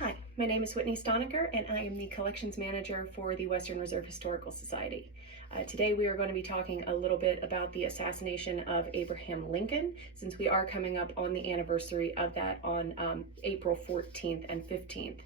Hi, my name is Whitney Stoniker, and I am the Collections Manager for the Western Reserve Historical Society. Today we are going to be talking a little bit about the assassination of Abraham Lincoln, since we are coming up on the anniversary of that on April 14th and 15th.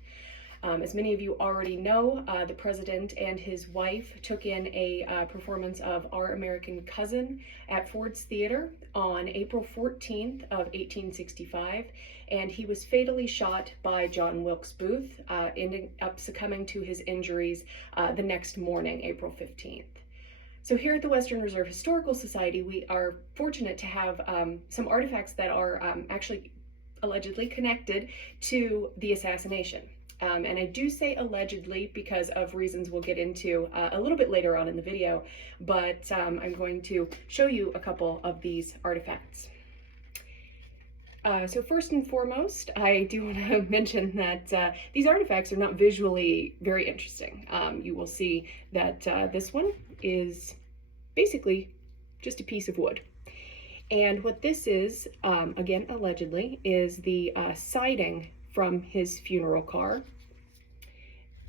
As many of you already know, the president and his wife took in a performance of Our American Cousin at Ford's Theater on April 14th of 1865, and he was fatally shot by John Wilkes Booth, ending up succumbing to his injuries the next morning, April 15th. So here at the Western Reserve Historical Society, we are fortunate to have some artifacts that are actually allegedly connected to the assassination. And I do say allegedly because of reasons we'll get into a little bit later on in the video, but I'm going to show you a couple of these artifacts. So first and foremost, I do want to mention that these artifacts are not visually very interesting. You will see that this one is basically just a piece of wood. And what this is, again, allegedly, is the siding from his funeral car.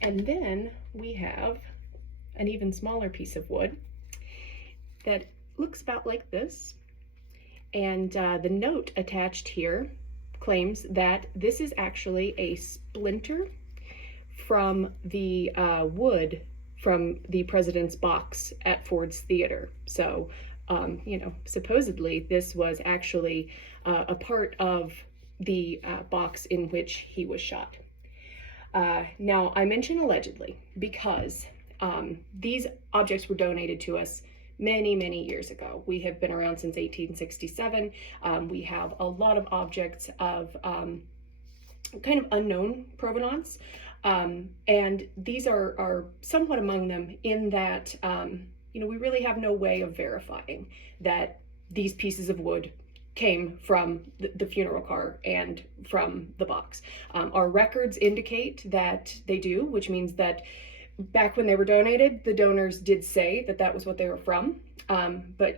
And then we have an even smaller piece of wood that looks about like this. And the note attached here claims that this is actually a splinter from the wood from the president's box at Ford's Theater. So, supposedly this was actually a part of the box in which he was shot. Now, I mention allegedly because these objects were donated to us many years ago. We have been around since 1867. We have a lot of objects of kind of unknown provenance, and these are somewhat among them in that we really have no way of verifying that these pieces of wood came from the funeral car and from the box. Our records indicate that they do, which means that back when they were donated, the donors did say that that was what they were from. But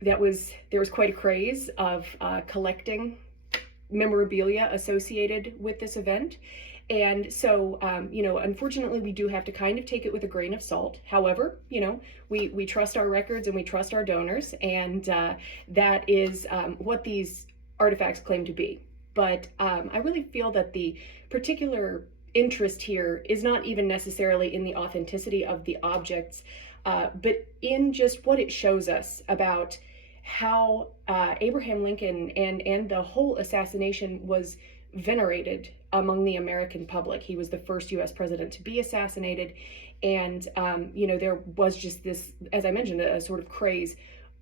there was quite a craze of collecting memorabilia associated with this event. And so, unfortunately, we do have to kind of take it with a grain of salt. However, we trust our records and we trust our donors, and that is what these artifacts claim to be. But I really feel that the particular interest here is not even necessarily in the authenticity of the objects, but in just what it shows us about how Abraham Lincoln and the whole assassination was venerated among the American public. He was the first U.S. president to be assassinated, and there was just this, as I mentioned, a sort of craze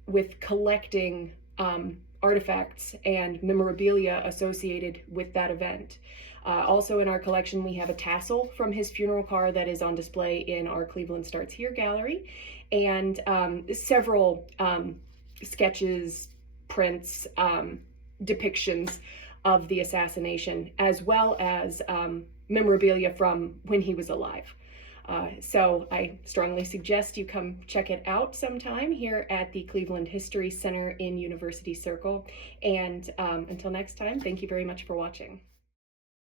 with collecting artifacts and memorabilia associated with that event. Also in our collection, we have a tassel from his funeral car that is on display in our Cleveland Starts Here gallery, and several sketches, prints, depictions of the assassination, as well as memorabilia from when he was alive. So I strongly suggest you come check it out sometime here at the Cleveland History Center in University Circle. And until next time, thank you very much for watching.